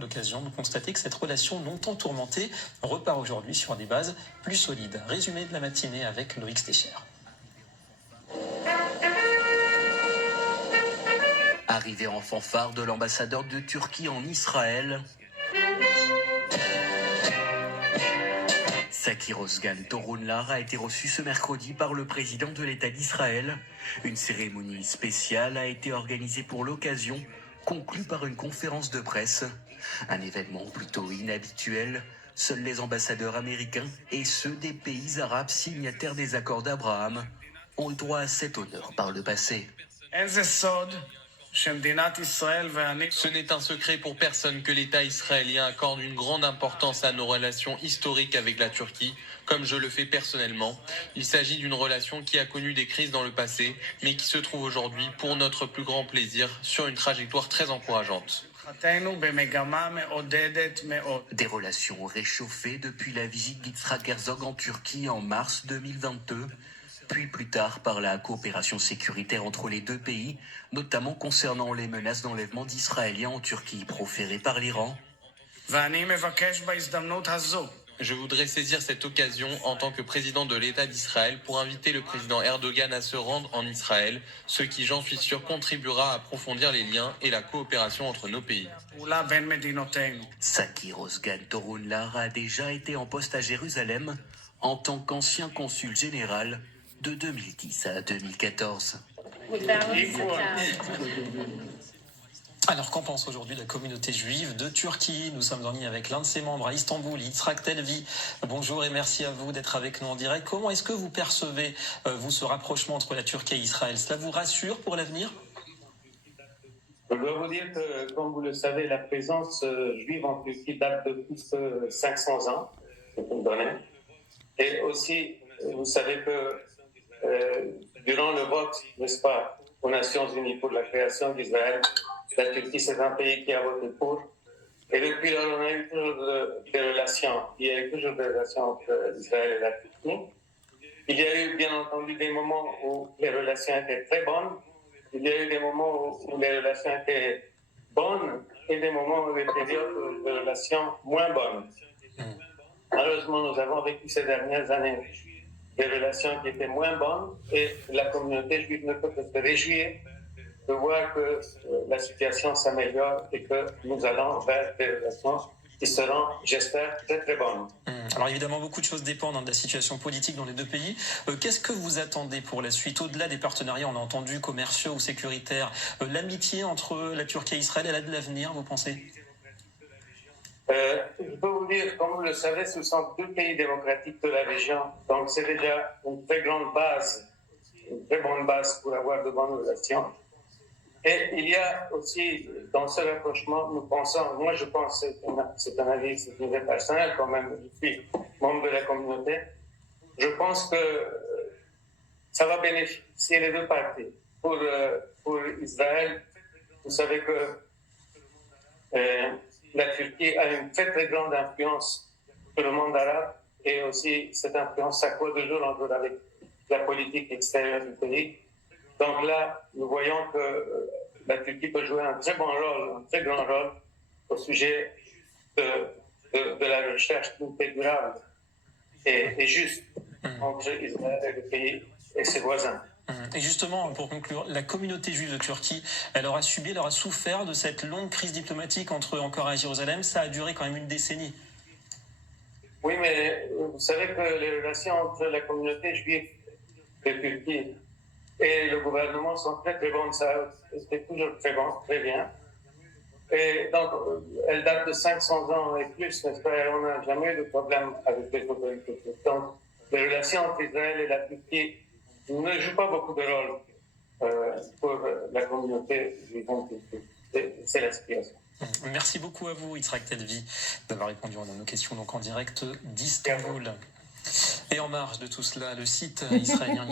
l'occasion de constater que cette relation longtemps tourmentée repart aujourd'hui sur des bases plus solides. Résumé de la matinée avec Loïc Stécher. Arrivé en fanfare de l'ambassadeur de Turquie en Israël, Sakir Özcan Torunlar a été reçu ce mercredi par le président de l'État d'Israël. Une cérémonie spéciale a été organisée pour l'occasion, conclue par une conférence de presse. Un événement plutôt inhabituel. Seuls les ambassadeurs américains et ceux des pays arabes signataires des accords d'Abraham ont eu droit à cet honneur par le passé. Ce n'est un secret pour personne que l'État israélien accorde une grande importance à nos relations historiques avec la Turquie, comme je le fais personnellement. Il s'agit d'une relation qui a connu des crises dans le passé, mais qui se trouve aujourd'hui, pour notre plus grand plaisir, sur une trajectoire très encourageante. Des relations réchauffées depuis la visite d'Yitzhak Herzog en Turquie en mars 2022, puis plus tard par la coopération sécuritaire entre les deux pays, notamment concernant les menaces d'enlèvement d'Israéliens en Turquie proférées par l'Iran. Je voudrais saisir cette occasion en tant que président de l'État d'Israël pour inviter le président Erdogan à se rendre en Israël, ce qui, j'en suis sûr, contribuera à approfondir les liens et la coopération entre nos pays. Sakir Özcan Torunlar a déjà été en poste à Jérusalem en tant qu'ancien consul général de 2010 à 2014. Alors qu'en pense aujourd'hui la communauté juive de Turquie? Nous sommes en ligne avec l'un de ses membres à Istanbul, Yitzhak Telvi. Bonjour et merci à vous d'être avec nous en direct. Comment est-ce que vous percevez, vous, ce rapprochement entre la Turquie et Israël? Cela vous rassure pour l'avenir? Je dois vous dire que, comme vous le savez, la présence juive en Turquie date de plus de 500 ans, et aussi, vous savez que durant le vote, n'est-ce pas, aux Nations Unies pour la création d'Israël, la Turquie, c'est un pays qui a voté pour. Et depuis lors, on a eu toujours des relations. Il y a eu toujours des relations entre Israël et la Turquie. Il y a eu, bien entendu, des moments où les relations étaient très bonnes. Il y a eu des moments où les relations étaient bonnes et des moments où des périodes de relations moins bonnes. Malheureusement, nous avons vécu ces dernières années des relations qui étaient moins bonnes et la communauté juive ne peut que se réjouir de voir que la situation s'améliore et que nous allons vers des relations qui seront, j'espère, très très bonnes. Alors évidemment, beaucoup de choses dépendent de la situation politique dans les deux pays. Qu'est-ce que vous attendez pour la suite? Au-delà des partenariats, on a entendu, commerciaux ou sécuritaires, l'amitié entre la Turquie et Israël, elle a de l'avenir, vous pensez? Je peux vous dire, comme vous le savez, ce sont deux pays démocratiques de la région, donc c'est déjà une très grande base, une très bonne base pour avoir de bonnes relations. Et il y a aussi, dans ce rapprochement, nous pensons, moi je pense, c'est un avis, c'est une idée personnelle quand même, je suis membre de la communauté, je pense que ça va bénéficier les deux parties. Pour Israël, vous savez que la Turquie a une très très grande influence sur le monde arabe et aussi cette influence s'accroît de jour en jour avec la politique extérieure du pays. Donc là, nous voyons que la Turquie peut jouer un très bon rôle, un très grand rôle au sujet de la recherche d'une paix durable et juste entre Israël et le pays et ses voisins. Et justement, pour conclure, la communauté juive de Turquie, elle aura subi, elle aura souffert de cette longue crise diplomatique entre Ankara et Jérusalem. Ça a duré quand même une décennie. Oui, mais vous savez que les relations entre la communauté juive de Turquie et le gouvernement sont très très bonnes. Ça, c'est toujours très bon, très bien. Et donc, elle date de 500 ans et plus, n'est-ce pas? On n'a jamais eu de problème avec les autorités. Donc, les relations entre Israël et la Turquie ne jouent pas beaucoup de rôle pour la communauté vivante. C'est la situation. Merci beaucoup à vous, Yitzhak Telvi, d'avoir répondu à nos questions donc en direct d'Istanbul. Et en marge de tout cela, le site israélien